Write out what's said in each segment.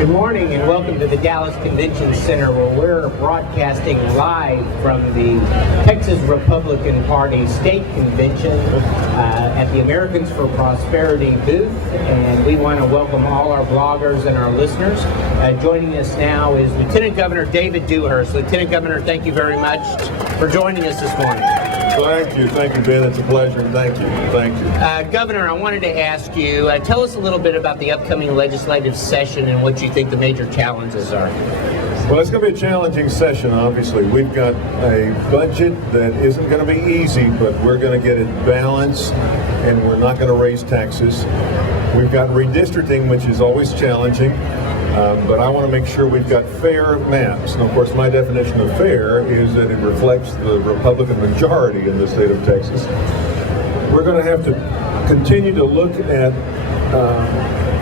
Good morning and welcome to the Dallas Convention Center, where we're broadcasting live from the Texas Republican Party State Convention at the Americans for Prosperity booth, and we want to welcome all our bloggers and our listeners. Joining us now is Lieutenant Governor David Dewhurst. Lieutenant Governor, thank you very much for joining us this morning. Thank you, Ben. It's a pleasure. Thank you. Governor, I wanted to ask you, tell us a little bit about the upcoming legislative session and what you think the major challenges are. Well, it's going to be a challenging session, obviously. We've got a budget that isn't going to be easy, but we're going to get it balanced, and we're not going to raise taxes. We've got redistricting, which is always challenging, but I want to make sure we've got fair maps. And of course, my definition of fair is that it reflects the Republican majority in the state of Texas. We're going to have to continue to look at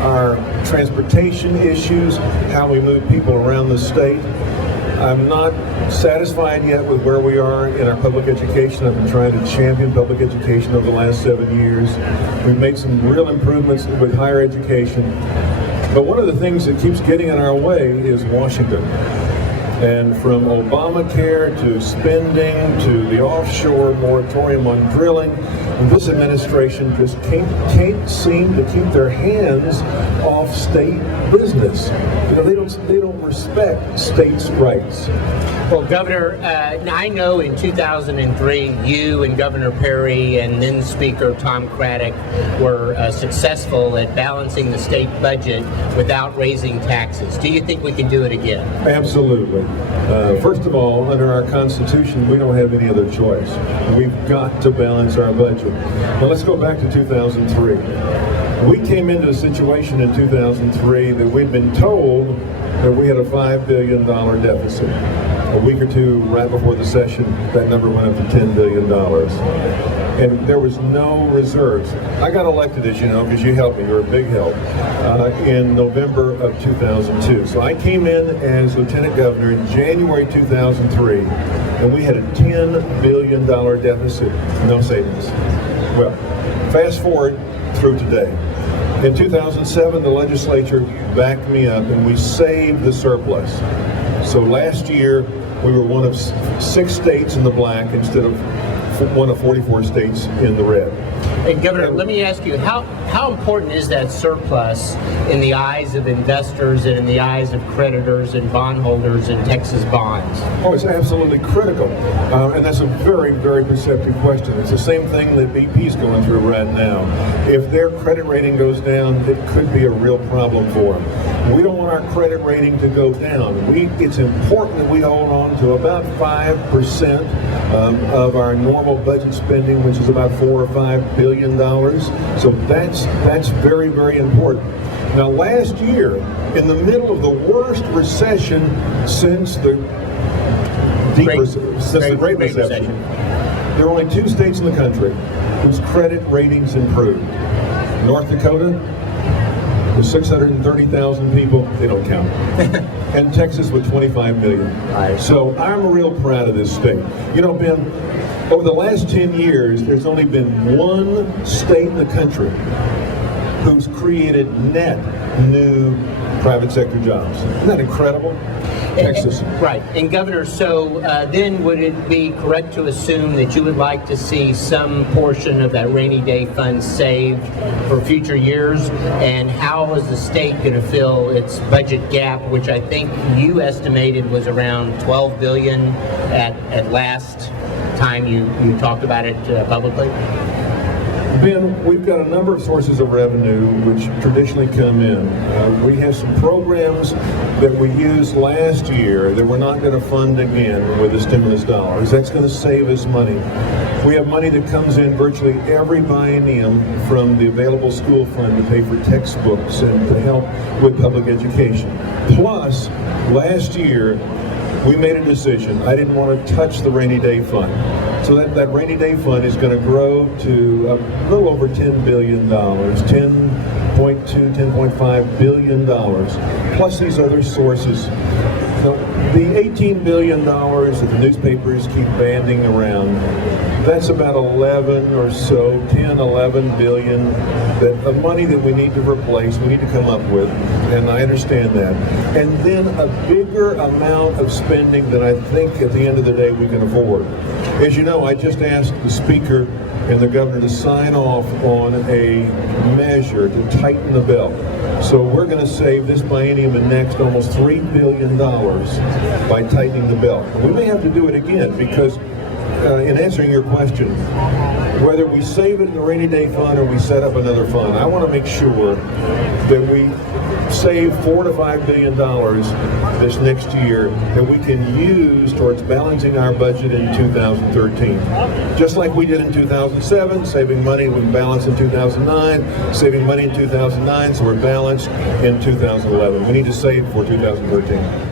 our transportation issues, how we move people around the state. I'm not satisfied yet with where we are in our public education. I've been trying to champion public education over the last 7 years. We've made some real improvements with higher education. But one of the things that keeps getting in our way is Washington. And from Obamacare to spending to the offshore moratorium on drilling, this administration just can't seem to keep their hands off state business. You know, they don't respect states' rights. Well, Governor, I know in 2003 you and Governor Perry and then Speaker Tom Craddock were successful at balancing the state budget without raising taxes. Do you think we can do it again? Absolutely. First of all, under our Constitution, we don't have any other choice. We've got to balance our budget. Now let's go back to 2003. We came into a situation in 2003 that we'd been told that we had a $5 billion deficit. A week or two right before the session, that number went up to $10 billion. And there was no reserves. I got elected, as you know, because you helped me. You were a big help, in November of 2002. So I came in as Lieutenant Governor in January 2003, and we had a $10 billion deficit, no savings. Well, fast forward through today. In 2007, the legislature backed me up, and we saved the surplus. So last year, we were one of 6 states in the black instead of one of 44 states in the red. And Governor, let me ask you, how important is that surplus in the eyes of investors and in the eyes of creditors and bondholders in Texas bonds? Oh, it's absolutely critical. And that's a very, very perceptive question. It's the same thing that BP is going through right now. If their credit rating goes down, it could be a real problem for them. We don't want our credit rating to go down. It's important that we hold on to about 5% of our normal budget spending, which is about $4 or $5 billion. So that's very, very important. Now, last year, in the middle of the worst recession since the Great Recession, there are only 2 states in the country whose credit ratings improved. North Dakota, with 630,000 people, they don't count. And Texas with 25 million. So I'm real proud of this state. You know, Ben, over the last 10 years, there's only been 1 state in the country who's created net new private sector jobs. Isn't that incredible? Texas. Right. And Governor, so then would it be correct to assume that you would like to see some portion of that rainy day fund saved for future years? And how is the state going to fill its budget gap, which I think you estimated was around $12 billion at last time you talked about it publicly? Ben, we've got a number of sources of revenue which traditionally come in. We have some programs that we used last year that we're not going to fund again with the stimulus dollars. That's going to save us money. We have money that comes in virtually every biennium from the available school fund to pay for textbooks and to help with public education. Plus, last year, we made a decision. I didn't want to touch the rainy day fund. So that rainy day fund is going to grow to a little over $10 billion, $10.2, $10.5 billion, plus these other sources So the $18 billion that the newspapers keep banding around, that's about 11 or so, 10, 11 billion of money that we need to replace, we need to come up with, and I understand that. And then a bigger amount of spending than I think at the end of the day we can afford. As you know, I just asked the Speaker and the Governor to sign off on a measure to tighten the belt. So we're going to save this biennium and next almost $3 billion by tightening the belt. We may have to do it again because in answering your question, whether we save it in the rainy day fund or we set up another fund, I want to make sure that we save $4 to $5 billion this next year that we can use towards balancing our budget in 2013. Just like we did in 2007, saving money we balanced in 2009, saving money in 2009 so we're balanced in 2011. We need to save for 2013.